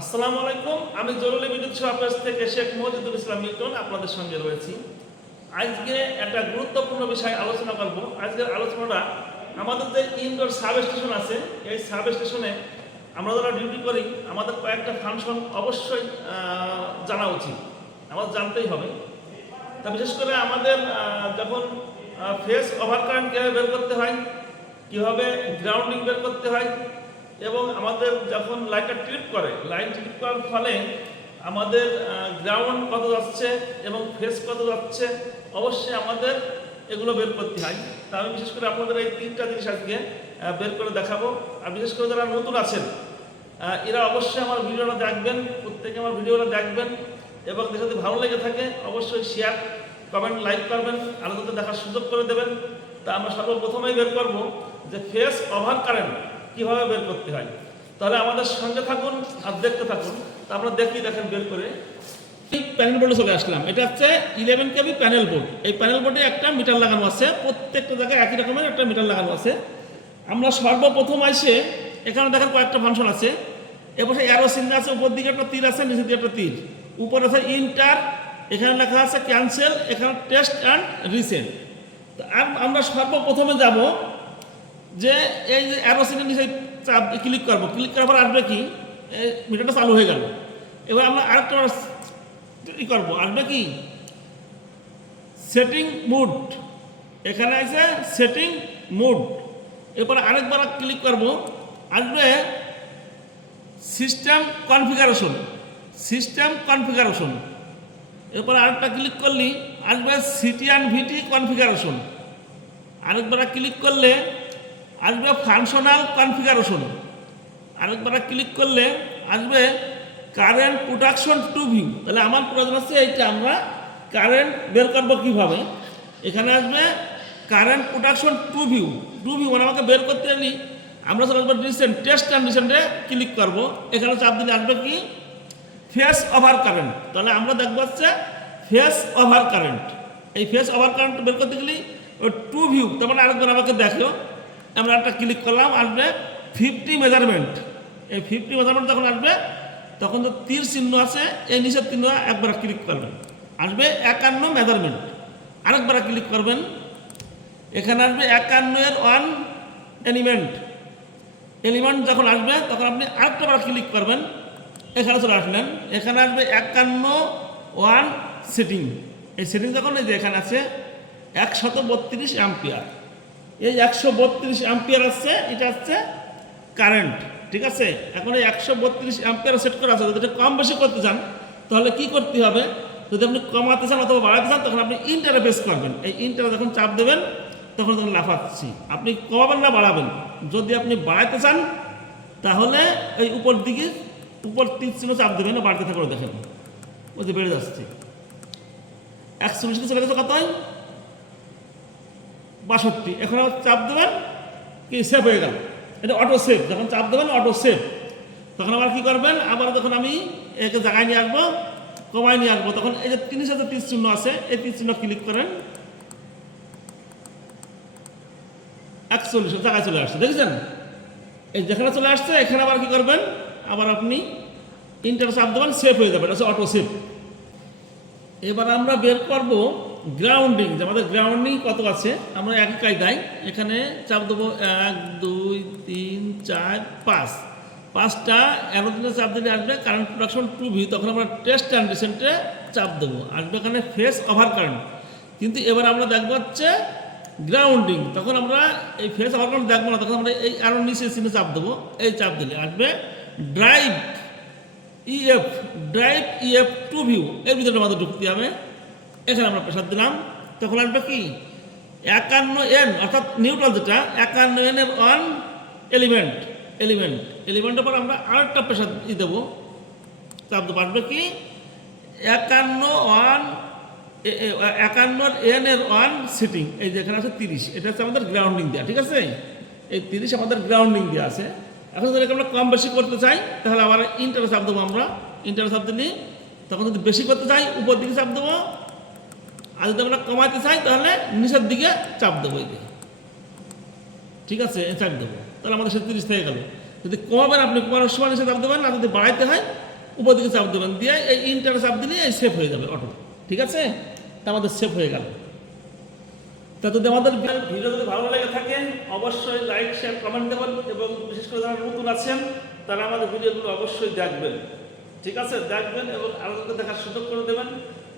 আসসালামু আলাইকুম, আমি জরুরি বিদ্যুৎ সেবা থেকে শেখ মজিদুল ইসলাম মিল্টন আপনাদের সঙ্গে রয়েছি। আজকে একটা গুরুত্বপূর্ণ বিষয় আলোচনা করব। আজকের আলোচনাটা আমাদের যে ইনডোর সাব স্টেশন আছে, এই সাব স্টেশনে আমরা যারা ডিউটি করি, আমাদের কয়েকটা ফাংশন অবশ্যই জানা উচিত। আমাদের জানতেই হবে। তা বিশেষ করে আমাদের যখন ফেস ওভার কারেন্ট কীভাবে বের করতে হয়, কীভাবে গ্রাউন্ডিং বের করতে হয় এবং আমাদের যখন লাইনটা ট্রিপ করে, লাইন ট্রিপ করার ফলে আমাদের গ্রাউন্ড কত যাচ্ছে এবং ফেস কত যাচ্ছে, অবশ্যই আমাদের এগুলো বের করতে হয়। তা আমি বিশেষ করে আপনাদের এই তিনটা জিনিস আজকে বের করে দেখাবো। আর বিশেষ করে যারা নতুন আছেন এরা অবশ্যই আমার ভিডিওটা দেখবেন, প্রত্যেকে আমার ভিডিওটা দেখবেন এবং যদি ভালো লেগে থাকে, অবশ্যই শেয়ার কমেন্ট লাইক করবেন আলোচনা দেখার সুযোগ করে দেবেন। তা আমরা সর্বপ্রথমেই বের করব যে ফেস ওভার কারেন্ট কীভাবে বের করতে হয়? তাহলে আমাদের সঙ্গে থাকুন আর দেখতে থাকুন। তা আমরা দেখি, দেখেন বের করে। প্যানেল বোর্ডে চলে আসলাম। এটা হচ্ছে ইলেভেন কেবি প্যানেল বোর্ড এই প্যানেল বোর্ডে একটা মিটার লাগানো আছে। প্রত্যেকটা জায়গায় একই রকমের একটা মিটার লাগানো আছে। আমরা সর্বপ্রথম এসে এখানে দেখেন কয়েকটা ফাংশন আছে। এবার অ্যারো চিহ্ন আছে, উপর দিকে একটা তীর আছে, নিচের দিকে একটা তীর। উপরে আছে ইন্টার এখানে লেখা আছে ক্যান্সেল এখানে টেস্ট অ্যান্ড রিসেন্ট আর আমরা সর্বপ্রথমে যাব যে এই যে অ্যারো চিহ্নের নিচে চাপ ক্লিক করব ক্লিক করার পর আসবে কি? এই মিটারটা চালু হয়ে গেল। এবার আমরা আরেকটা ই করব, আসবে কি? সেটিং মুড এখানে আছে সেটিং মুড এরপরে আরেকবার ক্লিক করব, আসবে সিস্টেম কনফিগারেশন সিস্টেম কনফিগারেশন এরপরে আরেকটা ক্লিক করলি, আসবে সিটি অ্যান্ড ভিটি কনফিগারেশন আরেকবার ক্লিক করলে আসবে ফাংশনাল কনফিগারেশন আরেকবার ক্লিক করলে আসবে কারেন্ট প্রোডাকশন টু ভিউ তাহলে আমার প্রয়োজন আছে এইটা আমরা কারেন্ট বের করব কীভাবে? এখানে আসবে current production to view to view মানে আমাকে বের করতে গেলে আমরা চলে আসব রিসেন্ট টেস্ট অ্যান্ড রিসেন্টে ক্লিক করব। এখানে চাপ দিলে আসবে কি? ফেস ওভার কারেন্ট তাহলে আমরা দেখব হচ্ছে ফেস ওভার কারেন্ট এই ফেস ওভার কারেন্ট বের করতে গেলে ওই টু ভিউ তার মানে আরেকবার আমাকে দেখো আমরা একটা ক্লিক করলাম, আসবে ফিফটি মেজারমেন্ট এই ফিফটি মেজারমেন্ট যখন আসবে, তখন তো তীর চিহ্ন আছে, এই নিচের চিহ্ন একবার ক্লিক করবেন। আসবে একান্ন মেজারমেন্ট আরেকবার ক্লিক করবেন। এখানে আসবে একান্ন এর ওয়ান এলিমেন্ট এলিমেন্ট যখন আসবে, তখন আপনি আরেকটা বার ক্লিক করবেন। এখানে চলে আসলেন। এখানে আসবে একান্ন ওয়ান সেটিং এই সেটিং যখন এই যে এখানে আছে, একশত বত্রিশ অ্যাম্পিয়ার এই একশো বত্রিশ অ্যাম্পিয়ার আসছে এটা হচ্ছে কারেন্ট, ঠিক আছে? এখন এই একশো বত্রিশ অ্যাম্পিয়ার সেট করা আছে, যদি এটা কম বেশি করতে চান, তাহলে কি করতে হবে? যদি আপনি কমাতে চান অথবা বাড়াতে চান, তখন আপনি ইন্টারে বেস করবেন। এই ইন্টারে যখন চাপ দেবেন, তখন তখন লাফাচ্ছি। আপনি কমাবেন না, বাড়াবেন। যদি আপনি বাড়াতে চান, তাহলে এই উপর দিকে, উপর তীর চিহ্ন চাপ দেবেন, বাড়তে থাকলে দেখেন। ওই যে বেড়ে যাচ্ছে। একশো বিশ চলে গেছে, কত হয়? বাষট্টি। এখন আবার চাপ দেবেন, কি সেভ হয়ে গেল। এটা অটো সেভ যখন চাপ দেবেন অটো সেভ তখন আবার কি করবেন, আবার যখন আমি একে জায়গায় নিয়ে আসব, কমায় নিয়ে আসব, তখন এই যে তিরিশ হাজার তীর চিহ্ন আছে, এই তীর চিহ্ন ক্লিক করেন। একচল্লিশ, জায়গায় চলে আসছে, দেখেছেন? এই যেখানে চলে আসছে, এখানে আবার কি করবেন, আবার আপনি ইন্টার চাপ দেবেন সেভ হয়ে যাবে। এটা অটো সেভ এবার আমরা বের করব গ্রাউন্ডিং আমাদের গ্রাউন্ডিং কত আছে? আমরা একই কায়দায় এখানে চাপ দেবো এক, দুই, তিন, চার, পাঁচ। পাঁচটা এরোদিনে চাপ দিলে আসবে কারেন্ট প্রোডাকশন টু ভি তখন আমরা টেস্ট রিসেন্টে চাপ দেবো। আসবে এখানে ফেস ওভার কারেন্ট কিন্তু এবার আমরা দেখব হচ্ছে গ্রাউন্ডিং তখন আমরা এই ফেস ওভার কারেন্ট দেখব না, তখন আমরা এই আরও নিচে সিনে চাপ দেবো, এই চাপ দিলে আসবে drive EF drive EF to view এর ভিতরে আমাদের ঢুকতে হবে। এখানে আমরা প্রেশার দিলাম, তখন আসবে কি? একান্ন এন অর্থাৎ নিউট্রাল যেটা, একান্ন এন এর ওয়ান এলিমেন্ট এলিমেন্ট এলিমেন্টের পর আমরা আরেকটা প্রেশার দিয়ে দেবো। চাপ দেবো আসবে কি? একান্ন ওয়ান একান্ন এন এর ওয়ান সিটিং এই যেখানে আছে তিরিশ, এটা হচ্ছে আমাদের গ্রাউন্ডিং দেওয়া ঠিক আছে? এই তিরিশ আমাদের গ্রাউন্ডিং দেওয়া আছে। এখন যদি আমরা কম বেশি করতে চাই, তাহলে আবার ইন্টারে চাপ দেবো আমরা। ইন্টারে চাপ দিলি তখন যদি বেশি করতে চাই, উপর দিকে চাপ দেবো। আর যদি আমরা কমাতে চাই, তাহলে নিচের দিকে চাপ দেবো এই ঠিক আছে চাপ দেবো। তাহলে আমাদের সে তিরিশ থেকে গেল। যদি কমাবেন, আপনি কমানোর সময় নিচে চাপ দেবেন, আর যদি বাড়াইতে হয়, উপর দিকে চাপ দেবেন। দিয়ে এই ইন্টারে চাপ দিলে এই সেভ হয়ে যাবে অটো ঠিক আছে? তা আমাদের সেফ হয়ে গেল। তা যদি আমাদের ভিডিও যদি ভালো লেগে থাকে, অবশ্যই লাইক শেয়ার কমেন্ট দেবেন এবং বিশেষ করে যারা নতুন আছেন, তারা আমাদের ভিডিওগুলো অবশ্যই দেখবেন। ঠিক আছে? দেখবেন এবং আরও দেখার সুযোগ করে দেবেন।